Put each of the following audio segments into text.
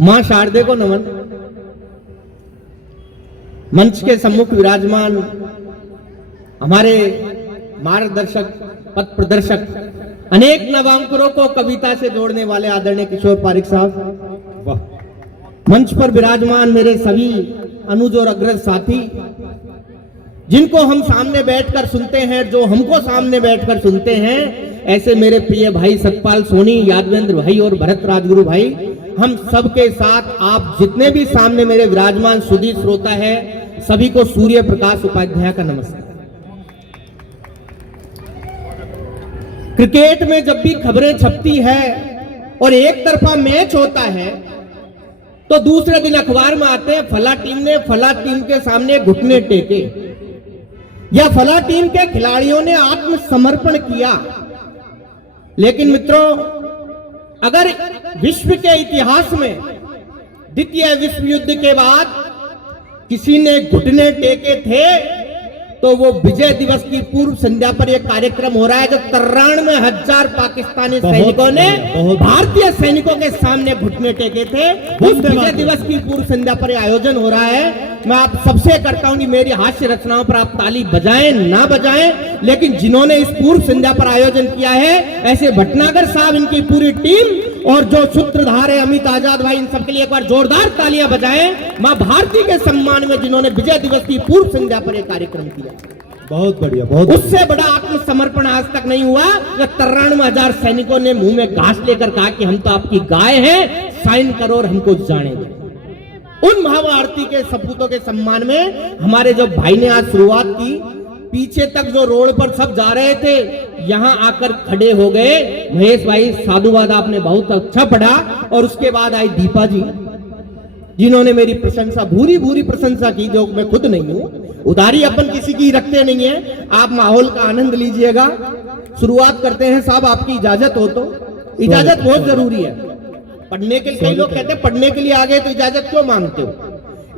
मां शारदे को नमन। मंच के सम्मुख विराजमान हमारे मार्गदर्शक, पथ प्रदर्शक, अनेक नवांकुरों को कविता से जोड़ने वाले आदरणीय किशोर पारिक साहब, मंच पर विराजमान मेरे सभी अनुज और अग्रज साथी, जिनको हम सामने बैठकर सुनते हैं, जो हमको सामने बैठकर सुनते हैं, ऐसे मेरे प्रिय भाई सतपाल सोनी, यादवेंद्र भाई और भरत राजगुरु भाई, हम सबके साथ आप जितने भी सामने मेरे विराजमान सुधी श्रोता है, सभी को सूर्य प्रकाश उपाध्याय का नमस्कार। क्रिकेट में जब भी खबरें छपती है और एक तरफा मैच होता है, तो दूसरे दिन अखबार में आते हैं फला टीम ने फला टीम के सामने घुटने टेके, या फला टीम के खिलाड़ियों ने आत्मसमर्पण किया। लेकिन मित्रों, अगर विश्व के इतिहास में द्वितीय विश्व युद्ध के बाद किसी ने घुटने टेके थे, तो वो विजय दिवस की पूर्व संध्या पर यह कार्यक्रम हो रहा है, जो 93,000 पाकिस्तानी सैनिकों ने भारतीय सैनिकों के सामने घुटने टेके थे। उस विजय दिवस की पूर्व संध्या पर आयोजन हो रहा है। मैं आप सबसे करता हूं कि मेरी हास्य रचनाओं पर आप ताली बजाएं ना बजाएं, लेकिन जिन्होंने इस पूर्व संध्या पर आयोजन किया है, ऐसे भटनागर साहब, इनकी पूरी टीम और जो सूत्रधार है अमित आजाद भाई, इन सबके लिए एक बार जोरदार तालियां बजाएं, मां भारती के सम्मान में, जिन्होंने विजय दिवस की पूर्व संध्या पर यह कार्यक्रम किया। बहुत बढ़िया, बहुत उससे बड़ा आत्मसमर्पण आज तक नहीं हुआ। 93,000 सैनिकों ने मुंह में घास लेकर कहा कि हम तो आपकी गाय हैं, साइन करो और हमको जाने दो। उन महाभारती के सपूतों के सम्मान में हमारे जो भाई ने आज शुरुआत की, पीछे तक जो रोड पर सब जा रहे थे, यहां आकर खड़े हो गए। महेश भाई, साधुवाद आपने बहुत अच्छा पढ़ा। और उसके बाद आई दीपा जी, जिन्होंने मेरी प्रशंसा, भूरी भूरी प्रशंसा की, जो मैं खुद नहीं हूं। उधारी अपन किसी की रखते नहीं है, आप माहौल का आनंद लीजिएगा। शुरुआत करते हैं साहब, आपकी इजाजत हो तो। इजाजत बहुत जरूरी है पढ़ने के लिए। कई लोग कहते हैं पढ़ने के लिए आ गए तो इजाजत क्यों मांगते हो?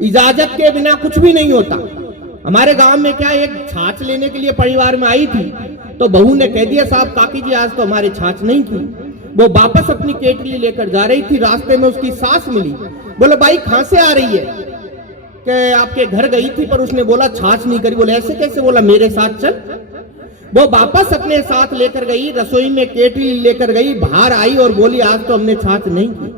इजाजत के बिना कुछ भी नहीं होता। हमारे गांव में क्या, एक छाछ लेने के लिए परिवार में आई थी, तो बहू ने कह दिया साहब काकी जी आज तो हमारे छाछ नहीं थी। वो वापस अपनी केटली लेकर जा रही थी, रास्ते में उसकी सास मिली। बोले भाई कहां से आ रही है? कि आपके घर गई थी, पर उसने बोला छाछ नहीं करी। बोले ऐसे कैसे? बोला मेरे साथ चल। वो वापस अपने साथ लेकर गई, रसोई में केटली लेकर गई, बाहर आई और बोली आज तो हमने छाछ नहीं की।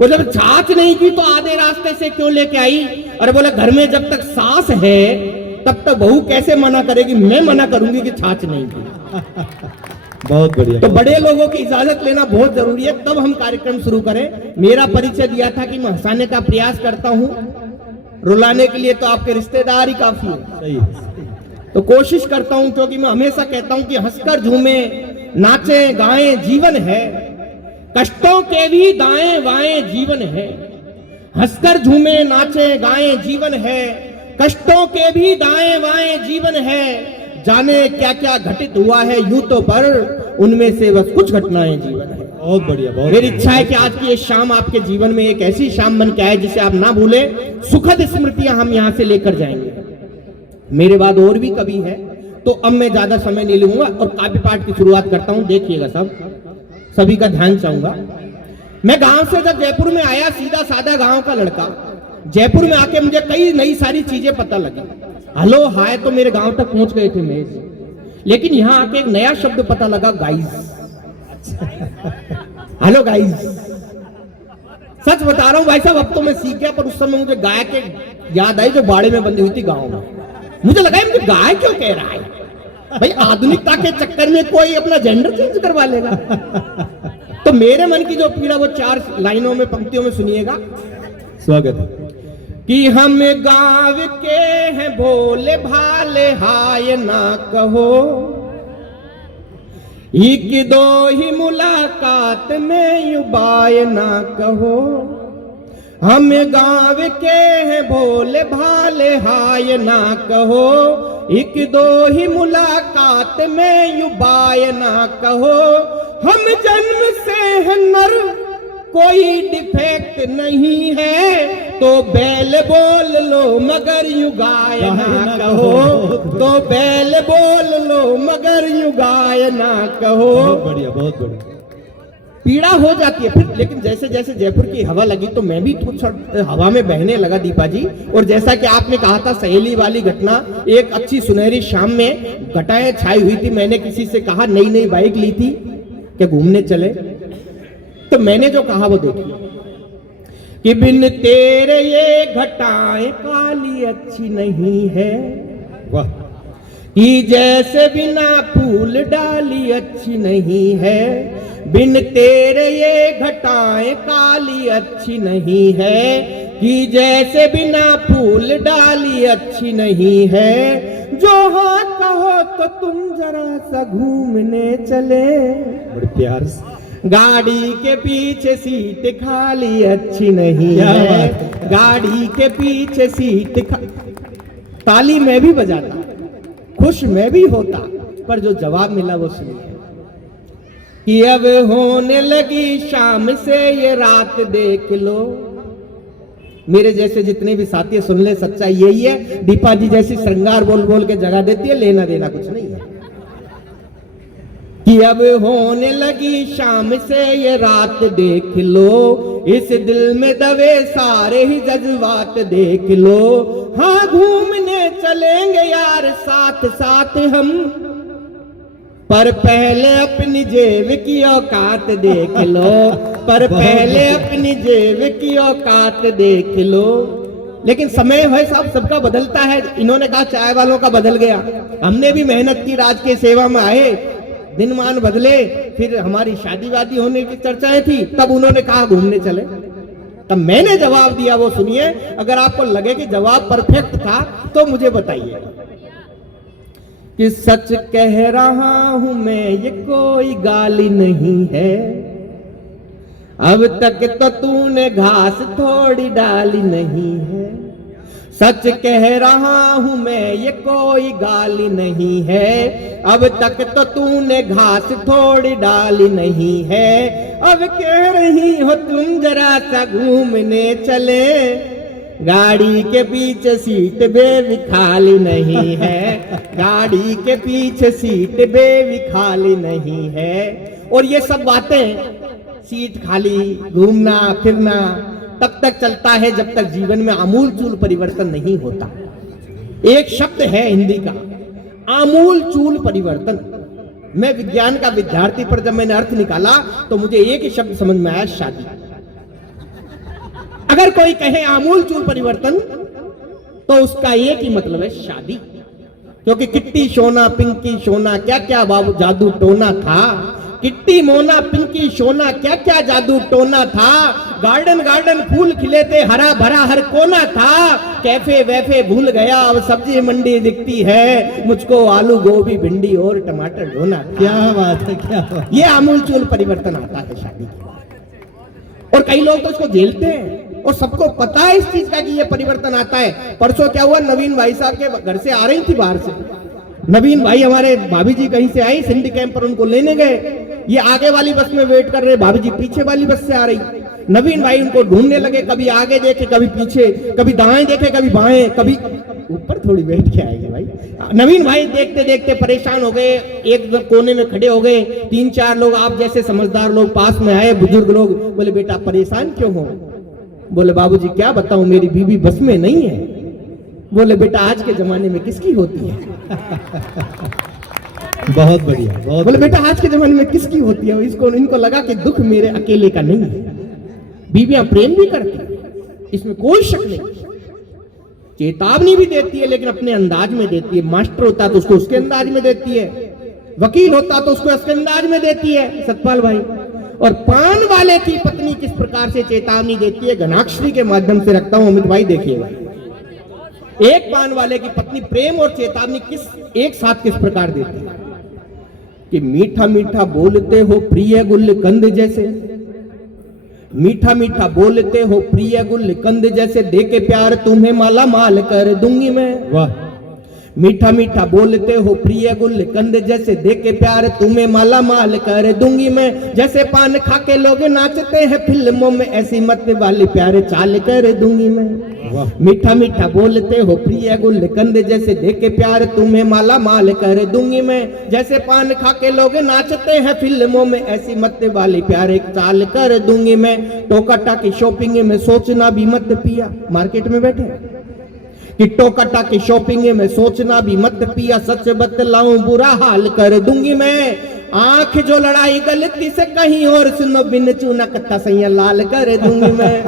वो जब छाछ नहीं की तो आधे रास्ते से क्यों लेके आई? अरे बोला घर में जब तक सास है तब तक बहू कैसे मना करेगी? मैं मना करूंगी कि छाछ नहीं की। बहुत बढ़िया। तो बड़े लोगों की इजाजत लेना बहुत जरूरी है, तब हम कार्यक्रम शुरू करें। मेरा परिचय दिया था कि मैं हंसाने का प्रयास करता हूं, रुलाने के लिए तो आपके रिश्तेदार ही काफी है। सही। तो कोशिश करता हूं, क्योंकि मैं हमेशा कहता हूं कि हंसकर झूमे, नाचे गाएं जीवन है, कष्टों के भी दाएं बाएं जीवन है। हंसकर झूमे, नाचे गाएं जीवन है, कष्टों के भी दाएं बाएं जीवन है। जाने क्या क्या घटित हुआ है यूं तो, पर उनमें से बस कुछ घटनाएं जीवन है। बहुत बढ़िया, बहुत मेरी इच्छा है कि आज की ये शाम आपके जीवन में एक ऐसी शाम बन के आए जिसे आप ना भूले। सुखद स्मृतियां हम यहां से लेकर जाएंगे। मेरे बाद और भी कवि है, तो अब मैं ज्यादा समय नहीं लूंगा और काव्य पाठ की शुरुआत करता हूं। देखिएगा सब, सभी का ध्यान चाहूंगा। मैं गांव से जब जयपुर में आया, सीधा साधा गांव का लड़का, जयपुर में आके मुझे कई नई सारी चीजें पता लगी। हेलो हाय तो मेरे गांव तक पहुंच गए थे मेज, लेकिन यहां आके एक नया शब्द पता लगा, गाइस। हेलो गाइस, सच बता रहा हूं भाई साहब, अब तो मैं सीख गया, पर उस समय मुझे गाय के याद आई जो बाड़े में बंधी हुई थी गांव में। मुझे लगा मुझे गाय क्यों कह रहा है भाई? आधुनिकता के चक्कर में कोई अपना जेंडर चेंज करवा लेगा। तो मेरे मन की जो पीड़ा वो 4 लाइनों में, पंक्तियों में सुनिएगा। स्वागत है। कि हम गांव के हैं भोले भाले, हाय ना कहो, एक दो ही मुलाकात में युबाय ना कहो। हम गांव के हैं भोले भाले, हाय ना कहो, एक दो ही मुलाकात में युबाय ना कहो। हम जन्म से हैं नर, कोई डिफेक्ट नहीं है, तो बैल बोल लो मगर यूं गाय ना कहो, तो बैल बोल लो मगर यूं गाय ना कहो। बहुत बढ़िया, बहुत बढ़िया। पीड़ा हो जाती है फिर, लेकिन जैसे जैसे जयपुर की हवा लगी तो मैं भी थोड़ा हवा में बहने लगा दीपा जी। और जैसा कि आपने कहा था सहेली वाली घटना, एक अच्छी सुनहरी शाम में घटाएं छाई हुई थी, मैंने किसी से कहा नई नई बाइक ली थी क्या घूमने चले, तो मैंने जो कहा वो देखिए कि बिन तेरे ये घटाएं काली अच्छी नहीं है, वाह, कि जैसे बिना फूल डाली अच्छी नहीं है, बिन तेरे ये घटाएं काली अच्छी नहीं है, कि जैसे बिना फूल डाली अच्छी नहीं है, जो हाँ कहो तो तुम जरा सा घूमने चले, बड़े प्यार से। गाड़ी के पीछे सीट खाली अच्छी नहीं क्या है, बात है। गाड़ी के पीछे सीट ताली मैं भी बजाता, खुश मैं भी होता, पर जो जवाब मिला वो सुनिए कि अब होने लगी शाम से ये रात देख लो। मेरे जैसे जितने भी साथी सुन ले, सच्चाई यही है, दीपा जी जैसी श्रृंगार बोल बोल के जगह देती है, लेना देना कुछ नहीं है। कि अब होने लगी शाम से ये रात देख लो, इस दिल में दबे सारे ही जज्बात देख लो, हाँ घूमने चलेंगे यार साथ साथ हम, पर पहले अपनी जेब की औकात देख लो, पर पहले अपनी जेब की औकात देख लो। लेकिन समय है साहब सबका बदलता है, इन्होंने कहा चाय वालों का बदल गया, हमने भी मेहनत की, राज के सेवा में आए, दिनमान बदले, फिर हमारी शादी वादी होने की चर्चाएं थी, तब उन्होंने कहा घूमने चले, तब मैंने जवाब दिया वो सुनिए। अगर आपको लगे कि जवाब परफेक्ट था तो मुझे बताइए कि सच कह रहा हूं मैं ये कोई गाली नहीं है, अब तक तो तूने घास थोड़ी डाली नहीं है, सच कह रहा हूं मैं ये कोई गाली नहीं है, अब तक तो तूने घास थोड़ी डाली नहीं है, अब कह रही हो तुम जरा सा घूमने चले, गाड़ी के पीछे सीट बेबी खाली नहीं है, गाड़ी के पीछे सीट बेबी खाली नहीं है। और ये सब बातें, सीट खाली, घूमना फिरना, तब तक चलता है जब तक जीवन में आमूल चूल परिवर्तन नहीं होता। एक शब्द है हिंदी का, आमूल चूल परिवर्तन। मैं विज्ञान का विद्यार्थी, पर जब मैंने अर्थ निकाला तो मुझे एक ही शब्द समझ में आया, शादी। अगर कोई कहे आमूल चूल परिवर्तन तो उसका एक ही मतलब है शादी, क्योंकि किट्टी सोना पिंकी सोना क्या क्या बाबू जादू टोना था, किट्टी मोना पिंकी सोना क्या क्या जादू टोना था, गार्डन गार्डन फूल खिले थे हरा भरा हर कोना था, कैफे वैफे भूल गया अब सब्जी मंडी दिखती है, मुझको आलू गोभी भिंडी और टमाटर ढोना। क्या बात है, क्या बात। ये आमूल चूल परिवर्तन आता है शादी के। और कई लोग तो इसको झेलते हैं, और सबको पता है इस चीज का कि ये परिवर्तन आता है। परसों क्या हुआ, नवीन भाई साहब के घर से आ रही थी बाहर से, नवीन भाई हमारे भाभी जी कहीं से आई सिंधी कैंप पर, उनको लेने गए, ये आगे वाली बस में वेट कर रहे, भाभी जी पीछे वाली बस से आ रही, नवीन भाई उनको ढूंढने लगे, कभी आगे देखे कभी पीछे, कभी दाएं देखे कभी बाएं, कभी ऊपर थोड़ी बैठ के आएंगे भाई। नवीन भाई देखते देखते परेशान हो गए, एक कोने में खड़े हो गए, 3-4 लोग आप जैसे समझदार लोग पास में आए, बुजुर्ग लोग, बोले बेटा परेशान क्यों हो? बोले बाबूजी क्या बताऊं, मेरी बीवी बस में नहीं है। बोले बेटा आज के जमाने में किसकी होती है? बहुत बढ़िया, बहुत बोले बेटा आज के जमाने में किसकी होती है? इसको इनको लगा कि दुख मेरे अकेले का नहीं है। बीवियां प्रेम भी करती है, इसमें कोई शक नहीं, चेतावनी भी देती है, लेकिन अपने अंदाज में देती है। मास्टर होता तो उसको उसके अंदाज में देती है, वकील होता तो उसको उसके अंदाज में देती है, सतपाल भाई। और पान वाले की पत्नी किस प्रकार से चेतावनी देती है, घनाक्षरी के माध्यम से रखता हूं, अमित भाई देखिएगा। एक पान वाले की पत्नी प्रेम और चेतावनी एक साथ किस प्रकार देती है कि मीठा मीठा बोलते हो प्रिय गुलकंद जैसे, मीठा मीठा बोलते हो प्रिय गुलकंद जैसे, दे के प्यार तुम्हें माला माल कर दूंगी मैं। वाह। मीठा मीठा बोलते हो प्रिय गुलकंद, जैसे देके प्यार तुम्हें माला माल कर दूंगी मैं। जैसे पान खा के लोग नाचते हैं फिल्मों में, ऐसी मत वाली प्यार चाल कर दूंगी मैं। वाह मीठा मीठा बोलते हो प्रिय गुलकंद, जैसे देके प्यार तुम्हें माला माल कर दूंगी मैं। जैसे पान खा के लोग नाचते हैं फिल्मों में, ऐसी मत वाली प्यार एक चाल कर दूंगी मैं। टोका टाकी शॉपिंग में सोचना भी मत पिया, मार्केट में बैठे कि टोका टाकी शॉपिंग में सोचना भी मत पिया, सच बतलाऊं बुरा हाल कर दूंगी मैं। आंख जो लड़ाई गलती से कहीं और सुनो, बिन चूना कत्ता सैया लाल कर दूंगी मैं।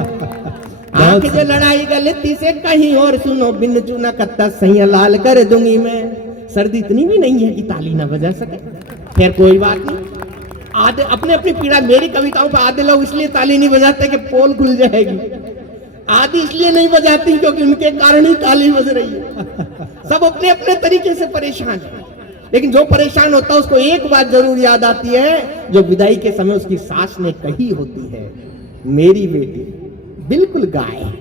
आंख जो लड़ाई गलती से कहीं और सुनो, बिन चूना कत्ता सैया लाल कर दूंगी मैं। सर्दी इतनी भी नहीं है कि ताली ना बजा सके, खैर कोई बात नहीं। आधे अपने अपनी पीड़ा, मेरी कविताओं पर आधे लोग इसलिए ताली नहीं बजाते कि पोल खुल जाएगी, आदि इसलिए नहीं बजाती क्योंकि उनके कारण ही ताली बज रही है। सब अपने अपने तरीके से परेशान है, लेकिन जो परेशान होता है उसको एक बात जरूर याद आती है, जो विदाई के समय उसकी सास ने कही होती है, मेरी बेटी बिल्कुल गाय है,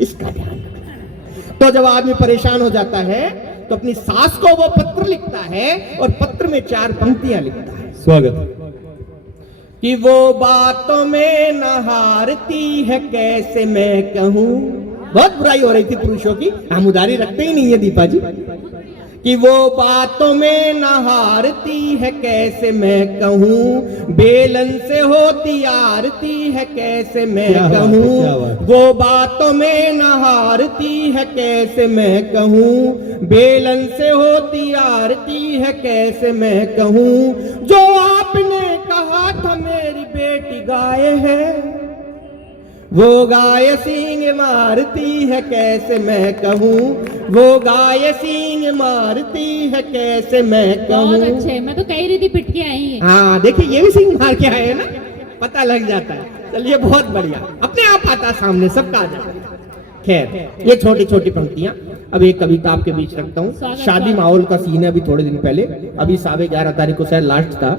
इसका ध्यान रखना। तो जब आदमी परेशान हो जाता है तो अपनी सास को वो पत्र लिखता है और पत्र में 4 पंक्तियां लिखता है। स्वागत कि वो बातों में न हारती है कैसे मैं कहूं। बहुत बुराई हो रही थी पुरुषों की, हम उधारी रखते ही नहीं है दीपा जी। कि वो बातों में न हारती है कैसे मैं कहूं, बेलन से होती आरती है कैसे मैं कहूं। वो बातों में न हारती है कैसे मैं कहूं, बेलन से होती आरती है कैसे मैं कहूं। जो आपने कहा था मेरी बेटी गाय है, वो गाय सींग मारती है कैसे मैं कहूं। वो गाय सींग मारती है कैसे मैं कहूं। बहुत अच्छे, मैं तो कह रही थी पिट के आई है। हाँ देखिए, ये भी सींग मार के आए हैं ना, पता लग जाता है। चलिए बहुत बढ़िया, अपने आप आता सामने, सबका आ जाता है। खैर ये छोटी छोटी पंक्तियां, अब एक कविता आपके बीच रखता हूँ। शादी माहौल का सीन है, अभी थोड़े दिन पहले, अभी 11 तारीख को शायद लास्ट था।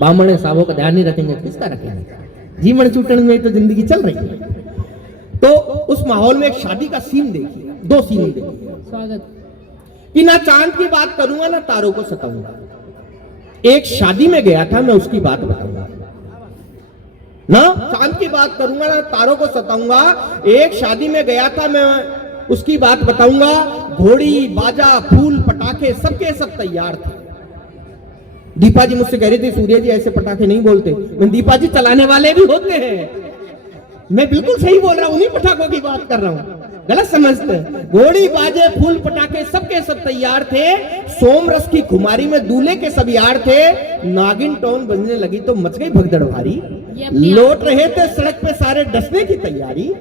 बामण साहबों का ध्यान नहीं रखेंगे, किसका रखेंगे, जीवन चूटन में तो जिंदगी चल रही है। तो उस माहौल में एक शादी का सीन देखिए, 2 सीन देखिए। स्वागत। कि ना चांद की बात करूंगा ना तारों को सताऊंगा। एक शादी में गया था, मैं उसकी बात बताऊंगा। ना चांद की बात करूंगा ना तारों को सताऊंगा। एक शादी में गया था, मैं उसकी बात बताऊंगा। घोड़ी बाजा फूल पटाखे सबके सब तैयार थे। दीपा जी मुझसे कह रही थी, सूर्य जी ऐसे पटाखे नहीं बोलते। मैं, दीपा जी चलाने वाले भी होते हैं, मैं बिल्कुल सही बोल रहा हूं, उन्हीं पटाखों की बात कर रहा हूं, गलत समझते। घोड़ी बाजे फूल पटाखे सबके सब तैयार थे। सोमरस की खुमारी में दूल्हे के सब यार थे। नागिन टोन बजने लगी तो मच गई भगदड़ भारी। लौट रहे थे सड़क पे सारे डसने की तैयारी।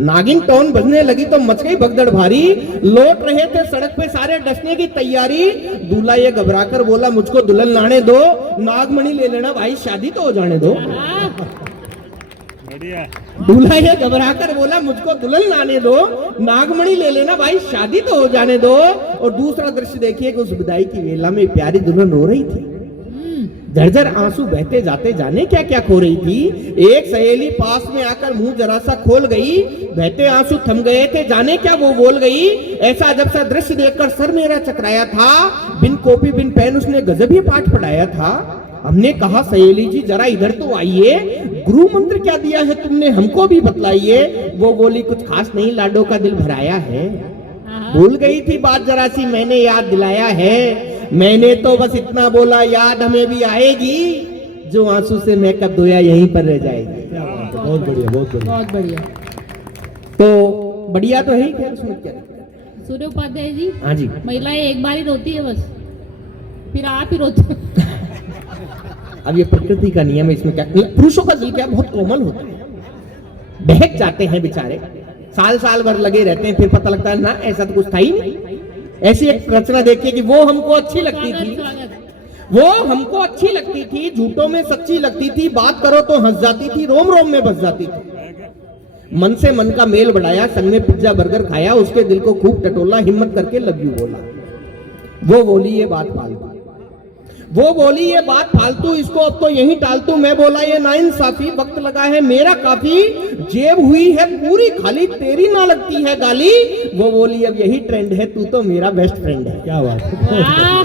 नागिन टोन बजने लगी तो मच गई भगदड़ भारी। लौट रहे थे सड़क पे सारे डसने की तैयारी। दूल्हा ये घबराकर बोला, मुझको दुल्हन लाने दो, नागमणि ले लेना भाई, शादी तो हो जाने दो। दूल्हा ये घबराकर बोला, मुझको दुल्हन लाने दो, नागमणि ले लेना भाई, शादी तो हो जाने दो। और दूसरा दृश्य देखिए कि उस विदाई की वेला में प्यारी दुल्हन रो रही थी। झरझर आंसू बहते जाते, जाने क्या क्या खो रही थी। एक सहेली पास में आकर मुंह जरा सा खोल गई। बहते आंसू थम गए थे, जाने क्या वो बोल गई। ऐसा अजब सा दृश्य देखकर सर मेरा चकराया था। बिन कॉपी बिन पेन उसने गजब ये पाठ पढ़ाया था। हमने कहा, सहेली जी जरा इधर तो आइए, गुरु मंत्र क्या दिया है तुमने, हमको भी बतलाइए। वो बोली, कुछ खास नहीं, लाडो का दिल भराया है। भूल गई थी बात जरा सी, मैंने याद दिलाया है। मैंने तो बस इतना बोला, याद हमें भी आएगी, जो आंसू से मेकअप धोया यहीं पर रह जाएगी। बहुत बढ़िया, बहुत बढ़िया, बहुत बढ़िया। तो बढ़िया तो है ही, क्या उसमें क्या। सूर्य उपाध्याय जी, हाँ जी, महिलाएं एक बार ही रोती है बस, फिर आप ही रोते हो। अब ये प्रकृति का नियम है, इसमें क्या। पुरुषों का दिल क्या बहुत कोमल होता है, बहक जाते हैं बेचारे, साल साल भर लगे रहते हैं, फिर पता लगता है ना ऐसा तो कुछ था ही नहीं। ऐसी एक रचना देखिए कि वो हमको अच्छी लगती थी, वो हमको अच्छी लगती थी, झूठों में सच्ची लगती थी, बात करो तो हंस जाती थी, रोम रोम में बस जाती थी। मन से मन का मेल बढ़ाया, संग में पिज्जा बर्गर खाया, उसके दिल को खूब टटोला, हिम्मत करके लव यू बोला। वो बोली ये बात फालतू। वो बोली ये बात फालतू, इसको अब तो यहीं टालतू। मैं बोला ये नाइंसाफी, वक्त लगा है मेरा काफी, जेब हुई है पूरी खाली, तेरी ना लगती है गाली। वो बोली अब यही ट्रेंड है, तू तो मेरा बेस्ट फ्रेंड है। क्या बात है। वाह,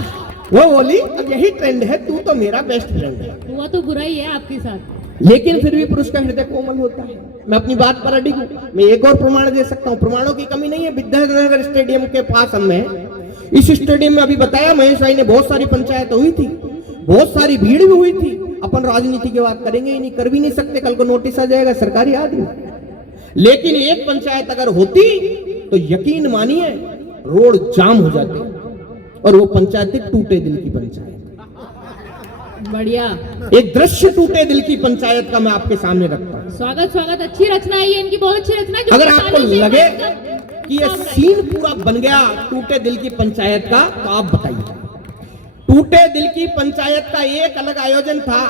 वो बोली अब यही ट्रेंड है, तू तो मेरा बेस्ट फ्रेंड है। हुआ तो बुरा ही है आपके साथ। लेकिन फिर भी पुरुष का हृदय कोमल होता है। मैं अपनी बात पर अडिग हूं। मैं एक और प्रमाण दे सकता हूं, प्रमाणों की कमी नहीं है। विद्यानगर स्टेडियम के पास हम हैं। इस स्टेडियम में अभी बताया महेश भाई ने, बहुत सारी पंचायत हुई थी, बहुत सारी भीड़ भी हुई थी। अपन राजनीति की बात करेंगे ही नहीं, कर भी नहीं सकते, कल को नोटिस आ जाएगा सरकारी आदमी। लेकिन एक पंचायत अगर होती तो यकीन मानिए रोड जाम हो जाते, और वो पंचायत थी टूटे दिल की पंचायत। बढ़िया, एक दृश्य टूटे दिल की पंचायत का मैं आपके सामने रखता हूं। स्वागत स्वागत, अच्छी रचना है ये, इनकी बहुत अच्छी रचना है। जो अगर आपको तालियों से लगे एकदम कि ये सामने। सीन पूरा बन गया टूटे दिल की पंचायत का, तो आप बताइए। टूटे दिल की पंचायत का एक अलग आयोजन था।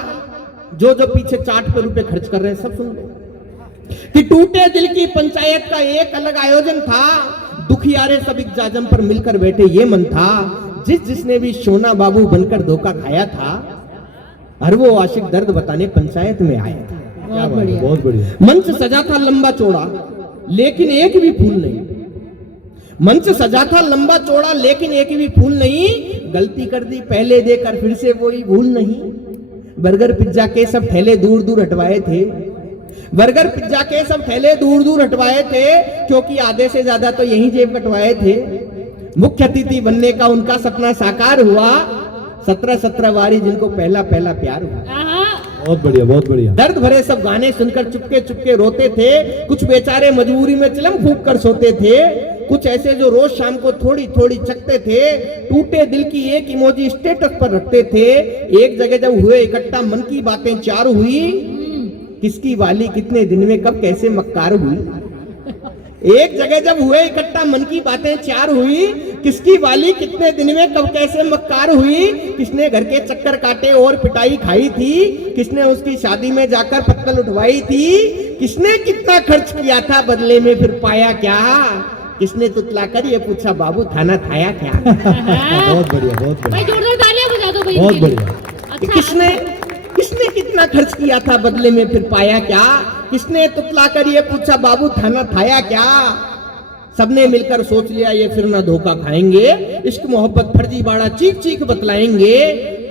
जो जो पीछे चाट पे रुपए खर्च कर रहे हैं सब सुन लो कि टूटे दिल की पंचायत का एक अलग आयोजन था। दुखियारे सब एक जाजम पर मिलकर बैठे, ये मन था। जिसने भी सोना बाबू बनकर धोखा खाया था, हर वो आशिक दर्द बताने पंचायत में आया था। बहुत बढ़िया। बहुत बढ़िया। मंच सजा था लंबा चौड़ा, लेकिन एक भी फूल नहीं। मंच सजा था लंबा चौड़ा, लेकिन एक भी फूल नहीं। गलती कर दी पहले देकर फिर से वही भूल नहीं। बर्गर पिज्जा के सब ठेले दूर दूर हटवाए थे। बर्गर पिज्जा के सब ठेले दूर दूर हटवाए थे, क्योंकि आधे से ज्यादा तो यही जेब कटवाए थे। मुख्य अतिथि बनने का उनका सपना साकार हुआ। 17 वारी जिनको पहला पहला प्यार हुआ। आहा, बहुत बढ़िया, बहुत बढ़िया। दर्द भरे सब गाने सुनकर चुपके चुपके रोते थे। कुछ बेचारे मजबूरी में चिलम फूंक कर सोते थे। कुछ ऐसे जो रोज शाम को थोड़ी थोड़ी चखते थे। टूटे दिल की एक इमोजी स्टेटस पर रखते थे। एक जगह जब हुए इकट्ठा मन की बातें चार हुई। किसकी वाली कितने दिन में कब कैसे मक्कार हुई। एक जगह जब हुए इकट्ठा मन की बातें चार हुई। किसकी वाली कितने दिन में कब कैसे मक्कार हुई। किसने घर के चक्कर काटे और पिटाई खाई थी। किसने उसकी शादी में जाकर पत्तल उठवाई थी। किसने कितना खर्च किया था बदले में फिर पाया क्या। किसने तुतलाकर ये पूछा बाबू खाना खाया क्या। आहा। बहुत बढ़िया, बहुत भाई बढ़िया। जोरदार तालियां बजा दो भाई बहुत इनके लिए। बढ़िया। अच्छा, किसने किसने कितना खर्च किया था बदले में फिर पाया क्या। किसने तुतलाकर ये पूछा बाबू खाना खाया क्या। सबने मिलकर सोच लिया ये फिर ना धोखा खाएंगे। इश्क मोहब्बत फर्जीवाड़ा चीख चीख बतलाएंगे।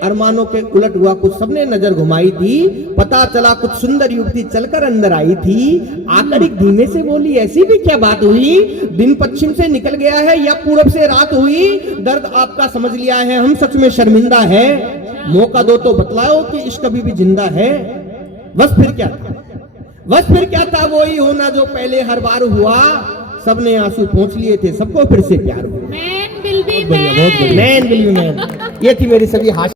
अरमानों के उलट हुआ कुछ, सबने नजर घुमाई थी। पता चला कुछ सुंदर युवती चलकर अंदर आई थी। आकर एक धीमे से बोली ऐसी भी क्या बात हुई। दिन पश्चिम से निकल गया है या पूरब से रात हुई। दर्द आपका समझ लिया है, हम सच में शर्मिंदा है। मौका दो तो बतलाओ कि इश्क अभी भी जिंदा है। बस फिर क्या था, बस फिर क्या था, वही होना जो पहले हर बार हुआ। सबने आंसू पोंछ लिए थे, सबको फिर से प्यार हुआ। मैन विल बी बहुत बढ़िया, बहुत बढ़िया। Man will be man. ये थी मेरी सभी हास्य